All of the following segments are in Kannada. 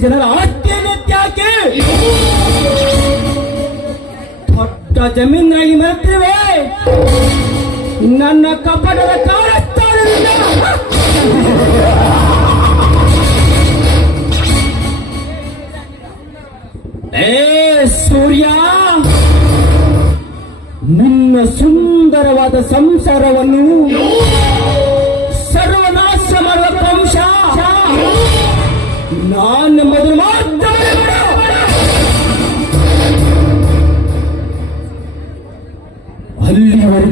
ಜನರ ಆಸ್ತಿಯನ್ನು ತ್ಯಾಕೆ ದೊಡ್ಡ ಜಮೀನಾಗಿ ಮರೆತಿವೆ ನನ್ನ ಕಪಟದ ಕಾರಸ್ಥಾನದಿಂದ ಏ ಸೂರ್ಯ, ನಿನ್ನ ಸುಂದರವಾದ ಸಂಸಾರವನ್ನು ಸರ್ವನಾಶ ಮಾಡುವ ವಂಶ. ನಾನು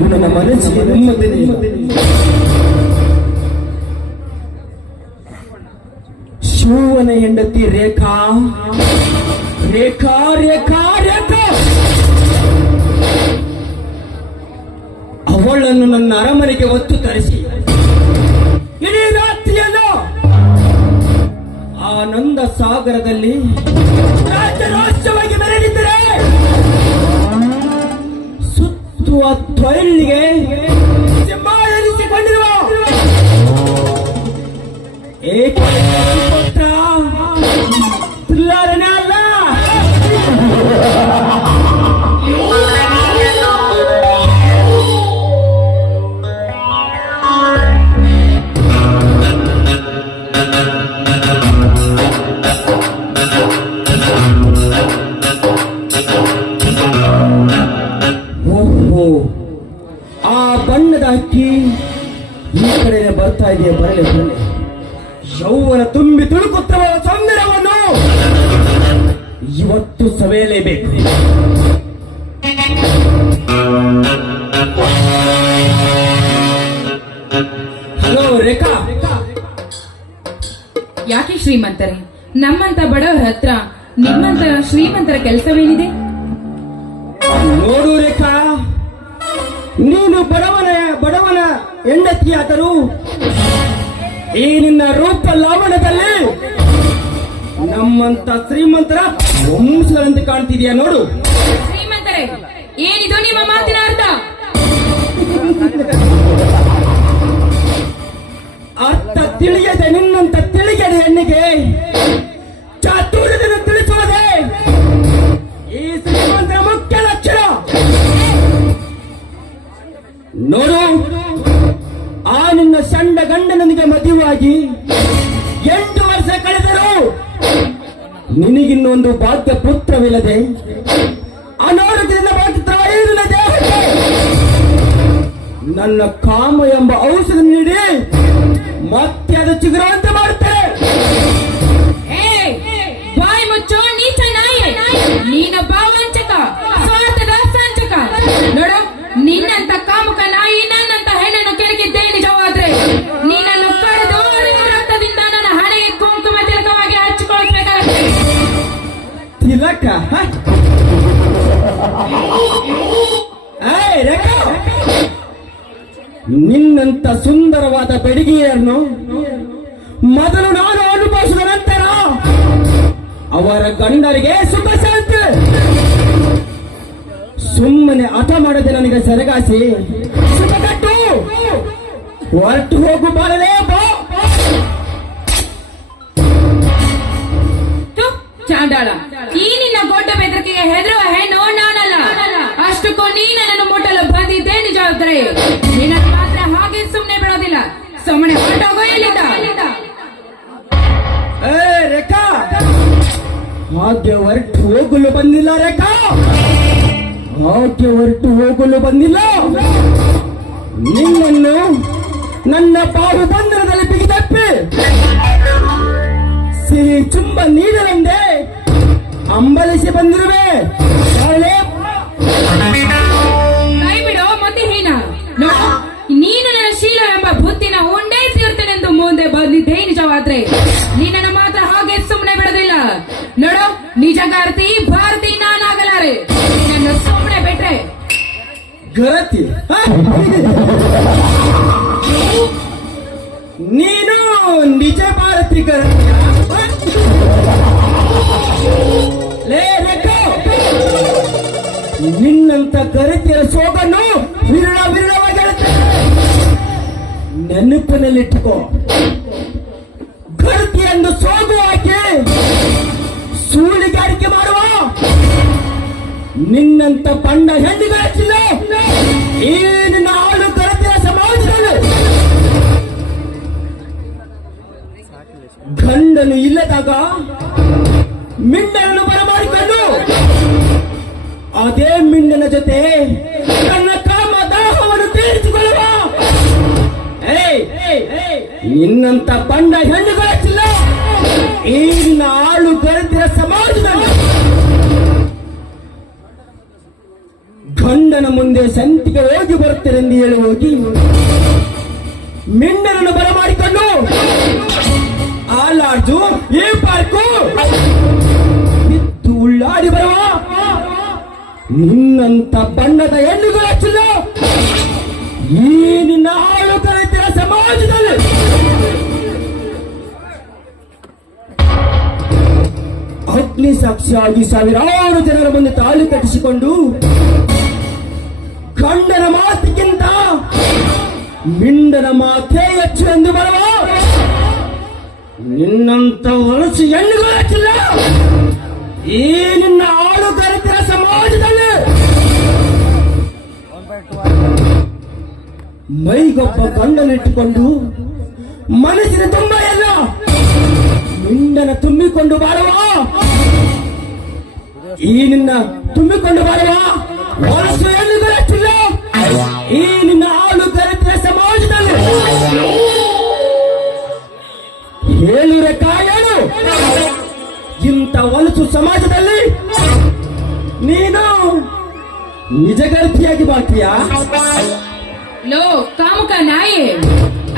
ನನ್ನ ಮನಸ್ಸಿಗೆ ನೆಮ್ಮದಿ ಶಿವನ ಹೆಂಡತಿ ರೇಖಾ. ರೇಖಾ ರೇಖಾ ರೇಖಾ. ಅವಳನ್ನು ನನ್ನ ಅರಮನೆಗೆ ಒತ್ತು ತರಿಸಿ. ಇಡೀ ರಾತ್ರಿಯಲ್ಲ ಆನಂದ ಸಾಗರದಲ್ಲಿ ರಾಜ್ಯರಾಷ್ಟ್ರವಾಗಿ ಸುತ್ತುವ ತೊಯ್ಲಿಗೆ ಸಿಂಹಾಸನಿಸಿಕೊಂಡಿರುವ ಏಕೈಕ ಅಲ್ಲ. ರೇಖಾ. ಯಾಕೆ ಶ್ರೀಮಂತರೇ? ನಮ್ಮಂತ ಬಡವರ ಹತ್ರ ನಿಮ್ಮಂತ ಶ್ರೀಮಂತರ ಕೆಲಸವೇನಿದೆ? ನೋಡು ರೇಖಾ ನೀನು ಬಡವನ ಬಡವನ ಹೆಂಡತಿಯಾದರೂ ಈ ನಿನ್ನ ರೂಪ ಲಾವಣದಲ್ಲಿ ನಮ್ಮಂತ ಶ್ರೀಮಂತರ ವಂಶಗಳಂತೆ ಕಾಣ್ತಿದೆಯಾ ನೋಡು. ಶ್ರೀಮಂತರೇ ಏನಿದು ನಿಮ್ಮ ಮಾತಿನ ಅರ್ಥ ಅರ್ಥ? ಭಾಗ್ಯ ಪುತ್ರವಿಲ್ಲದೆ ಅನಾರೋಗ್ಯದಿಂದ ದೇಹಕ್ಕೆ ನನ್ನ ಕಾಮ ಎಂಬ ಔಷಧ ನೀಡಿ ಮತ್ತೆ ಅದು ಚಿಗುರುವಂತೆ ಸುಂದರವಾದ ಬೆಡಗಿಯನ್ನು ಮೊದಲು ನಾನು ಅನುಭವಿಸಿದ ನಂತರ ಅವರ ಗಂಡರಿಗೆ ಸುಖ ಶಾಂತಿ. ಸುಮ್ಮನೆ ಹಠ ಮಾಡದೆ ನನಗೆ ಸೆರಗಾಸಿ. ಸುಖಗಟ್ಟು ಹೊರಟು ಹೋಗು ಬಾರಲೇ ಬಾ. ಚಾಂಡಾಳ. ಈ ನಿನ್ನ ಗೊಡ್ಡ ಬೆದರಿಕೆಗೆ ಹೆದರುವ ಹೆಣ್ಣು ನಾನಲ್ಲ. ಅಷ್ಟಕ್ಕೂ ನೀ ನನ್ನನ್ನು ಮುಟ್ಟಲು ಬಂದಿದ್ದೇ ಜವಾಬ್ದಾರಿ ನಿನ್ನ ಸುಮ್ಮನೆ ಹೊರಟೋಗೋ ಎಲ್ಲಿಂದ ಏ ರೇಖಾ! ಹಾಗೆ ಹೊರಟು ಹೋಗಲು ಬಂದಿಲ್ಲ ರೇಖಾ! ಹಾಗೆ ಹೊರಟು ಹೋಗಲು ಬಂದಿಲ್ಲ. ನಿನ್ನನ್ನು ನನ್ನ ಬಾಹು ಬಂಧನದಲ್ಲಿ ಬಿಗಿದಪ್ಪಿ. ಸಿಹಿ ಚುಂಬ ನೀಡಲೆಂದೇ ಅಂಬಲಿಸಿ ಬಂದಿರುವೆ. ಕೈ ಬಿಡೋ ಮತ್ತೆ ಹೀನ. ಶೀಲ ಎಂಬ ಬುದ್ಧಿನ ಉಂಡೇ ತೀರ್ತನೆಂದು ಮುಂದೆ ಬಂದಿದ್ದೇ ನಿಜವಾದ್ರೆ. ನಿನ್ನನ್ನು ಮಾತ್ರ ಹಾಗೆ ಸುಮ್ಮನೆ ಬಿಡೋದಿಲ್ಲ. ನೋಡು, ನಿಜಗಾರ್ತಿ, ಭಾರತಿ ನಾನಾಗಲಾರೆ. ನಿನ್ನನ್ನು ಸುಮ್ಮನೆ ಬಿಟ್ರೆ. ಗರತಿ. ನೀನು ನಿಜ ಭಾರತಿ ನಿನ್ನಂತ ಗರತಿಯ ಸೋಗನ್ನು ವಿರಳ ಹೇಳುತ್ತೆ ನೆನಪಿನಲ್ಲಿಟ್ಟುಕೋ. ಗರ್ಭಿಯನ್ನು ಸೋಗು ಹಾಕಿ ಸೂಳಿಗಾರಿಕೆ ಮಾಡುವ. ನಿನ್ನಂತ ಪಂಡ ಹೆಣ್ಣಿಗಳ ಏನು ನಾಳು ಕರೆದಿರ ಸಮಾಜದಲ್ಲಿ. ಗಂಡನು ಇಲ್ಲದಾಗ ಮಿಂಡನ್ನು ಬರಮಾಡಿಕೊಂಡು, ಅದೇ ಮಿಂಡನ ಜೊತೆ ತನ್ನ ಕಾಮ ದಾಹವನ್ನು ತೀರಿಸಿಕೊಳ್ಳುವ. ನಿನ್ನಂತ ಪಂಡ ಹೆಣ್ಣುಗಳಿಲ್ಲ ಈ ನಿನ್ನ ಆಳು ಗರಿತಿರ ಸಮಾಜದಲ್ಲಿ ಗಂಡನ ಮುಂದೆ ಸಂತಿಗೆ ಹೋಗಿ ಬರುತ್ತೇನೆಂದು ಹೇಳಿ ಹೋಗಿ ಮಿಂಡನನ್ನು ಬರಮಾಡಿಕೊಂಡು ಆ ಈ ಪಾರ್ಕು. ಬಿದ್ದು ಉಳ್ಳಾಡಿ ಬರುವ ನಿನ್ನಂತ ಬಣ್ಣದ ಹೆಣ್ಣುಗಳ ಚಿಲ್ಲ ಈ ನಿನ್ನ ಆಳು ಸಮಾಜದಲ್ಲಿ ಅಗ್ನಿ ಸಾಕ್ಷಿಯಾಗಿ ಸಾವಿರಾರು ಜನರ ಮುಂದೆ ತಾಳಿ ಕಟ್ಟಿಸಿಕೊಂಡು ಗಂಡನ ಮಾತಿಗಿಂತ ಮಿಂಡನ ಮಾತೇ ಹೆಚ್ಚು ಎಂದು ಬರುವ ನಿನ್ನಂತ ಹೊಲಸು ಹೆಣ್ಣುಗಳು ಹಚ್ಚಿಲ್ಲ ಈ ನಿನ್ನ ಆಳು ಕರೆತಿರ ಸಮಾಜದಲ್ಲಿ ಮೈಗೊಬ್ಬ ಗಂಡನಿಟ್ಟುಕೊಂಡು ಮನಸ್ಸಿನ ತುಂಬ ಎಲ್ಲ ನಿಂಡನ ತುಂಬಿಕೊಂಡು ಬಾಳುವ ಈ ನಿನ್ನ ತುಂಬಿಕೊಂಡು ಬಾಳುವ ಹೆಣ್ಣುಗಳು ಹಚ್ಚಿಲ್ಲ ಈ ನಿನ್ನ ಆಳು ದರಿದ್ರ ಸಮಾಜದಲ್ಲಿ. ಹೇಳಿರ ಕಾಯನು ಇಂಥ ವಲಸು ಸಮಾಜದಲ್ಲಿ ನೀನು ನಿಜಗರ್ತಿಯಾಗಿ ಬಾಳ್ತೀಯಾ? ಲೋ, ಕಾಮುಕ ನಾಯಿ.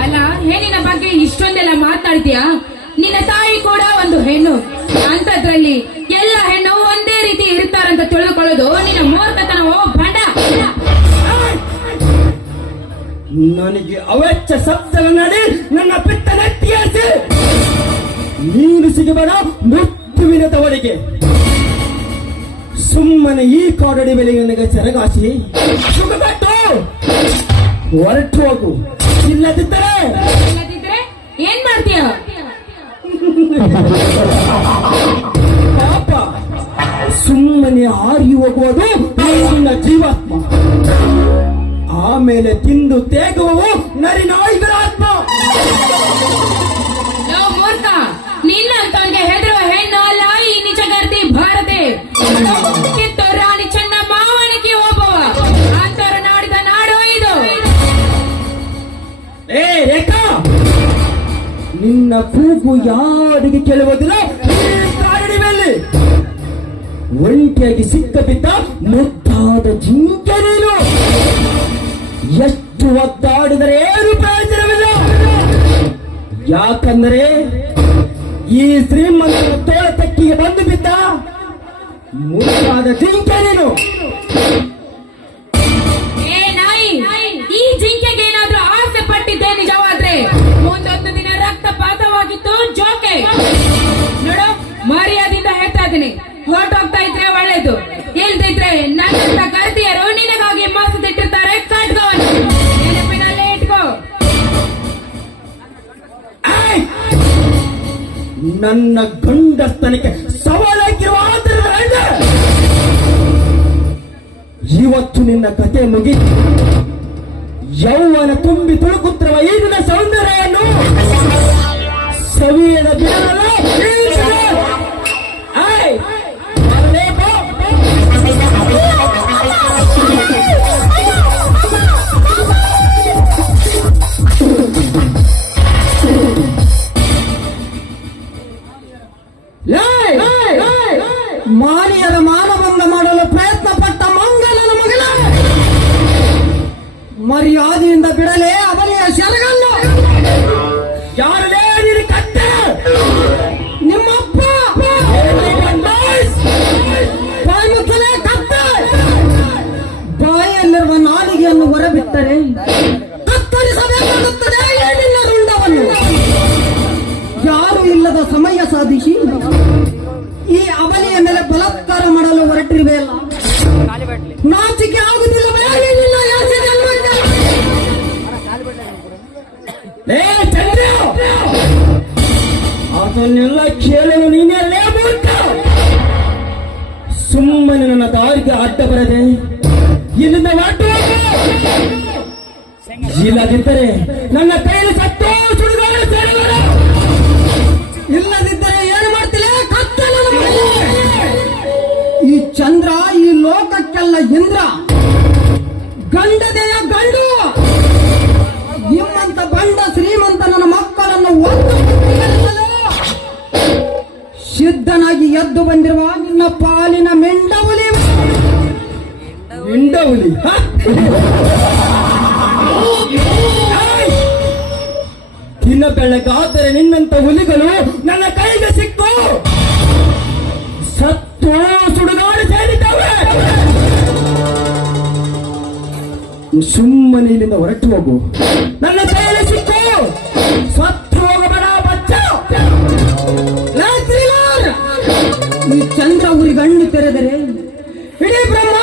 ಅಲ್ಲ, ಹೆಣ್ಣಿನ ಬಗ್ಗೆ ಇಷ್ಟೊಂದೆಲ್ಲ ಮಾತಾಡ್ತೀಯಾ ನಿನ್ನ ತಾಯಿ ಕೂಡ ಒಂದು ಹೆಣ್ಣು. ಅಂತದ್ರಲ್ಲಿ ಎಲ್ಲ ಹೆಣ್ಣು ಒಂದೇ ರೀತಿ ಇರ್ತಾರಂತ ತಿಳಿದುಕೊಳ್ಳೋದು ನಿನ್ನ ಮೂರ್ಖತನವೋ ಬಂಡ ನನಗೆ ಅವೆಚ್ಚ ಶಬ್ದಗಳ ನಡಿ ನನ್ನ ಪಿತ್ತ ನೆಟ್ಟಿಯಾಸಿ ನೀನು ಸಿಗಬೇಡ ಮೃತ್ಯುವಿನ ತವರಿಗೆ ಸುಮ್ಮನೆ ಈ ಕಾಡಡಿ ಮೇಲೆ ನನಗೆ ಸೆರಗಾಸಿ. ಸುಖಪಟ್ಟು ಹೊರಟು ಹೋಗು. ಇಲ್ಲದಿದ್ದರೆ ಇಲ್ಲದಿದ್ರೆ ಏನ್ ಮಾಡ್ತೀಯ? ಪಾಪ ಸುಮ್ಮನೆ ಆರಿ ಹೋಗುವುದು ನಿನ್ನ ಜೀವಾತ್ಮ. ಆಮೇಲೆ ತಿಂದು ತೇಗುವವು ನರಿ ನಾಯಿಗಳ ಆತ್ಮ. ಮೂರ್ಖ ನಿನ್ನ ಹೆದರುವ ಹೆಣ್ಣು ಅಲ್ಲ ಈ ನಿಜಗರ್ತಿ ಭಾರತೆ. ನಿನ್ನ ಕೂಗು ಯಾರಿಗೆ ಕೇಳುವುದಿಲ್ಲ? ಮೇಲೆ. ಒಂಟಿಯಾಗಿ ಸಿಕ್ಕ ಬಿದ್ದ ಮುಟ್ಟಾದ ಜಿಂಕೆ ನೀನು. ಎಷ್ಟು ಒತ್ತಾಡಿದರೆ ಏನು ಪ್ರಯೋಜನವಿಲ್ಲ. ಯಾಕಂದರೆ ಈ ಶ್ರೀಮಂತರ ತೋಳ ತಕ್ಕಿಗೆ ಬಂದು ಬಿದ್ದ ಮುಟ್ಟಾದ ಜಿಂಕೆ ನೀನು. ಮರ್ಯಾದಿಂದ ಹೇಳ್ತಾ ಹೋಗ್ತಾ ಇದ್ರೆ ಒಳ್ಳೇದು. ಇಲ್ದಿದ್ರೆ ನನ್ನಂತ ಕರ್ತಿಯರು ನಿನಗಾಗಿ ಮಸದಿಟ್ಟಿರ್ತಾರೆ. ಕಟ್ಗೋನ್ ನೆನಪಿನಲ್ಲೇ ಇಟ್ಕೋ! ನನ್ನ ಗಂಡಸ್ತನಕ್ಕೆ ಸವಾಲಾಗಿರುವ! ಇವತ್ತು ನಿನ್ನ ಕತೆ ಮುಗಿ ಯೌವನ ತುಂಬಿ ತುಳುಕುತ್ತಿರುವ ಈ ದಿನ ಸೌಂದರ್ಯವನ್ನು ಸವಿಯದ ಬಿಡಲಲ್ಲ ಏನಿಲ್ಲ ಯಾರು ಇಲ್ಲದ ಸಮಯ ಸಾಧಿಸಿ. ಈ ಅವಲಿಯ ಮೇಲೆ ಬಲಾತ್ಕಾರ ಮಾಡಲು ಹೊರಟಿರುವೆಯಲ್ಲ ನಾಚಿಕೆ ಆಗುದಿಲ್ಲ ನಿನ್ನ ಯಾಕೆ ಜನ್ಮಕ್ಕೆ? ಏ ಚಂದ್ರ! ಅದನ್ನೆಲ್ಲ ಕೇಳಲು ನೀನೇ ಸುಮ್ಮನೆ ನನ್ನ ದಾರಿ ದಾರಿಗೆ ಅಡ್ಡ ಬರದೆ ಇಲ್ಲಿಂದ ಹೊರಟು. ಇಲ್ಲದಿದ್ದರೆ ನನ್ನ ಕೈಯಲ್ಲಿ ಸತ್ತೋ ಸುಡುಗಾಡು ಸೇರಿದರು ಇಲ್ಲದಿದ್ದರೆ ಏನು ಮಾಡ್ತಿಲ್ಲ ಈ ಚಂದ್ರ ಈ ಲೋಕಕ್ಕೆಲ್ಲ ಇಂದ್ರ. ಗಂಡದೆಯ ಗಂಡು. ನಿಮ್ಮಂತ ಬಂಡ ಶ್ರೀಮಂತ ನನ್ನ ಮಕ್ಕಳನ್ನು ಒಂದು ಸಿದ್ಧನಾಗಿ ಎದ್ದು ಬಂದಿರುವ ನಿನ್ನ ಪಾಲಿನ ಮೆಂಡವುಲಿ ಎಂಡ ದಿನ ಬೆಳಗಾದರೆ ನಿನ್ನಂತ ಹುಲಿಗಳು ನನ್ನ ಕೈಗೆ ಸಿಕ್ಕು. ಸತ್ತು ಸುಡುಗಾಡು ಸೇರಿದ್ದಾವೆ. ಸುಮ್ಮನೆ ಇಲ್ಲಿಂದ ಹೊರಟು ಹೋಗು. ನನ್ನ ಕೈಯಲ್ಲಿ ಸಿಕ್ಕು. ಸತ್ತು ಹೋಗಬೇಡ ಬಚ್ಚ! ಈ ಚಂದ್ರ ಉರಿ ಗಣ್ಣು ತೆರೆದರೆ ಇಡೀ ಹತ್ತುತ್ತದೆ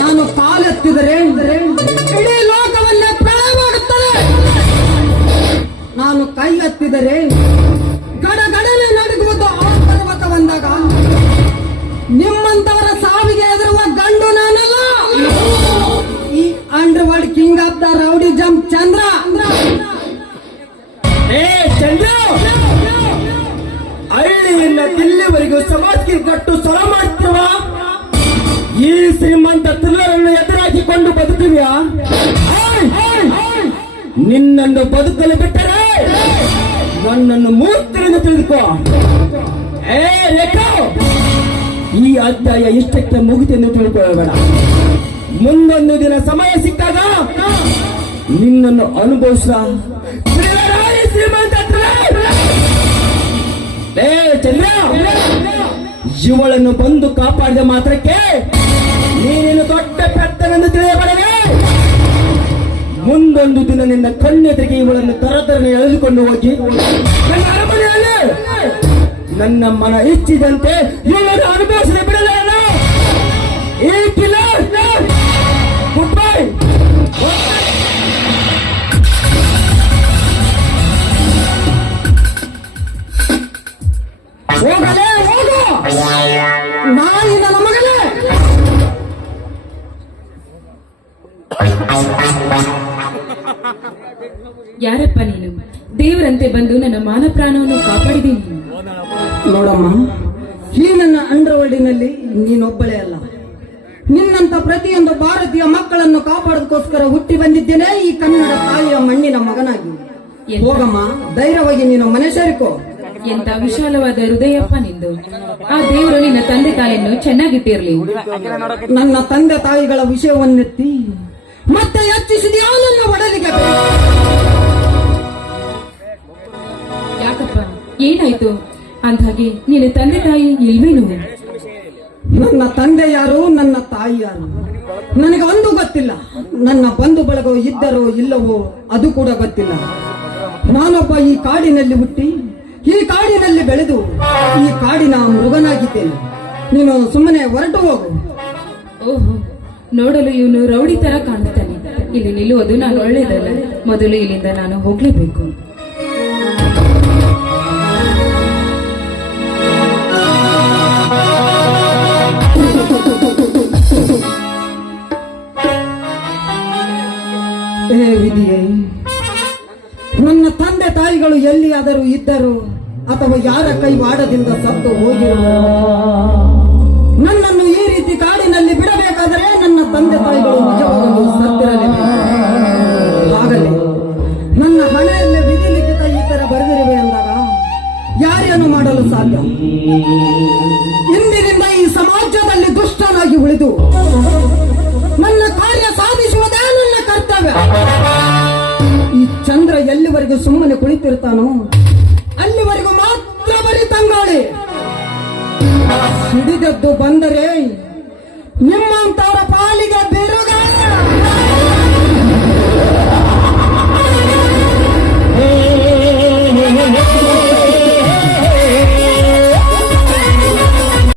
ನಾನು ಕಾಲೆತ್ತಿದರೆ ಇಡೀ ಲೋಕವನ್ನೇ ಪ್ರಳಯ ಮಾಡುತ್ತದೆ ನಾನು ಕೈ ಎತ್ತಿದರೆ ಗಡಗಡನೆ ನಡುಗುವುದು ಆ ಬಂದಾಗ ನಿಮ್ಮಂತವರ ಸಾವಿಗೆ ಎದುರುವ ಗಂಡು ನಾನಲ್ಲ. ಈ under world king of the rowdy jump Chandra. ಏ ಚಂದ್ರ, ಹಳ್ಳಿಯಿಂದ ದಿಲ್ಲಿವರೆಗೂ ಸಮಾಜಕ್ಕೆ ಕಟ್ಟು ಸಲ ಮಾಡ್ತೀವ ಈ ಶ್ರೀಮಂತ ತುಲ್ಲರನ್ನು ಎದುರಾಗಿಕೊಂಡು ಬದುಕಿದ್ಯಾ! ನಿನ್ನನ್ನು ಬದುಕಲು ಬಿಟ್ಟರೆ ನನ್ನನ್ನು ಮೂರ್ತಿಯನ್ನು ತಿಳಿದುಕೋ. ಏ, ರೇಖಾ, ಈ ಅಧ್ಯಾಯ ಇಷ್ಟಕ್ಕೆ ಮುಗಿತೆಂದು ತಿಳ್ಕೊಳ್ಳಬೇಡ. ಮುಂದೊಂದು ದಿನ ಸಮಯ ಸಿಕ್ಕಾಗ ನಿನ್ನನ್ನು ಅನುಭವಿಸ ಶ್ರೀಮಂತ ಏ, ಚಂದ್ರ, ಇವಳನ್ನು ಬಂದು ಕಾಪಾಡಿದ ಮಾತ್ರಕ್ಕೆ ನೀನೇನು ದೊಡ್ಡ ಪೆಟ್ಟನೆಂದು ತಿಳಿಯಬಾರದೆ ಮುಂದೊಂದು ದಿನ ನಿನ್ನ ಕಣ್ಣೆದುರಿಗೆ ಇವಳನ್ನು ತರತರನೆ ಎಳೆದುಕೊಂಡು ಹೋಗಿ, ನನ್ನ ನನ್ನ ಮನ ಇಚ್ಛಿದಂತೆ ಇವಳನ್ನು ಅನುಭವಿಸದೆ ಬಿಡಲ್ಲ ಈ ಕಿಲ ಗುಡ್ ಬೈ ಹೋಗಲೇ, ಹೋಗು! ಯಾರಪ್ಪ ನೀನು? ದೇವರಂತೆ ಬಂದು ನನ್ನ ಮಾನ ಪ್ರಾಣವನ್ನು ಕಾಪಾಡಿದೆ ನೀನು. ನೋಡಮ್ಮ ಈ ನನ್ನ ಅಂಡರ್ವರ್ಲ್ಡಿನಲ್ಲಿ ನೀನೊಬ್ಬಳೇ ಅಲ್ಲ. ನಿನ್ನಂತ ಪ್ರತಿಯೊಂದು ಭಾರತೀಯ ಮಕ್ಕಳನ್ನು ಕಾಪಾಡೋದಕ್ಕೋಸ್ಕರ ಹುಟ್ಟಿ ಬಂದಿದ್ದೇನೆ ಈ ಕನ್ನಡ ತಾಯಿಯ ಮಣ್ಣಿನ ಮಗನಾಗಿ. ಹೋಗಮ್ಮ ಧೈರ್ಯವಾಗಿ ನೀನು ಮನೆ ಸೇರಿಕೋ. ಎಂತ ವಿಶಾಲವಾದ ಹೃದಯಪ್ಪ ನಿಂದು. ಆ ದೇವರು ನಿನ್ನ ತಂದೆ ತಾಯಿಯನ್ನು ಚೆನ್ನಾಗಿಟ್ಟಿರ್ಲಿ. ನನ್ನ ತಂದೆ ತಾಯಿಗಳ ವಿಷಯವನ್ನೆತ್ತಿ ಮತ್ತೆ ಯತ್ನಿಸಿದ ಅವನನ್ನ ಒಡಲಿಗೆ ಯಾಕಪ್ಪ? ಏನಾಯ್ತು? ಅಂದಾಗೆ ನಿನ್ನ ತಂದೆ ತಾಯಿ ಇಲ್ವೇನು? ನನ್ನ ತಂದೆ ಯಾರು ನನ್ನ ತಾಯಿ ಯಾರು? ನನಗೆ ಒಂದು ಗೊತ್ತಿಲ್ಲ. ನನ್ನ ಬಂಧು ಬಳಗ ಇದ್ದರೋ ಇಲ್ಲವೋ ಅದು ಕೂಡ ಗೊತ್ತಿಲ್ಲ. ನಾನೊಬ್ಬ ಈ ಕಾಡಿನಲ್ಲಿ ಹುಟ್ಟಿ ಈ ಕಾಡಿನಲ್ಲಿ ಬೆಳೆದು ಈ ಕಾಡಿನ ಮೃಗನಾಗಿದ್ದೇನೆ. ನೀನು ಸುಮ್ಮನೆ ಹೊರಟು ಹೋಗು. ಓಹೋ. ನೋಡಲು ಇವನು ರೌಡಿ ತರ ಕಾಣುತ್ತಾನೆ. ಇಲ್ಲಿ ನಿಲ್ಲುವುದು ನಾನು ಒಳ್ಳೇದಲ್ಲ ಮೊದಲು ಇಲ್ಲಿಂದ ನಾನು ಹೋಗ್ಲೇಬೇಕು. ನನ್ನ ತಂದೆ ತಾಯಿಗಳು ಎಲ್ಲಿಯಾದರೂ ಇದ್ದರು ಅಥವಾ ಯಾರ ಕೈವಾಡದಿಂದ ಸತ್ತು ಹೋಗಿರೋ ನನ್ನನ್ನು ತಂದೆ ತಾಯಿಗಳು ನಿಜವಾಗಲು ಸತ್ತಿರಲೇಬೇಕು ಆಗಲಿ. ನನ್ನ ಹಣೆಯಲ್ಲಿ ವಿಧಿ ಲಿಖಿತ ಈ ತರ ಬರೆದಿರುವೆ ಅಂದಾಗ ಯಾರೇನು ಮಾಡಲು ಸಾಧ್ಯ? ಇಂದಿನಿಂದ ಈ ಸಮಾಜದಲ್ಲಿ ದುಷ್ಟನಾಗಿ ಉಳಿದು ನನ್ನ ಕಾರ್ಯ ಸಾಧಿಸುವುದೇ ನನ್ನ ಕರ್ತವ್ಯ. ಈ ಚಂದ್ರ ಎಲ್ಲಿವರೆಗೂ ಸುಮ್ಮನೆ ಕುಳಿತಿರ್ತಾನೋ ಅಲ್ಲಿವರೆಗೂ ಮಾತ್ರ ಬರೀ ತಂಗಾಳಿ. ಸಿಡಿದದ್ದು ಬಂದರೆ ನಿಮ್ಮಂತ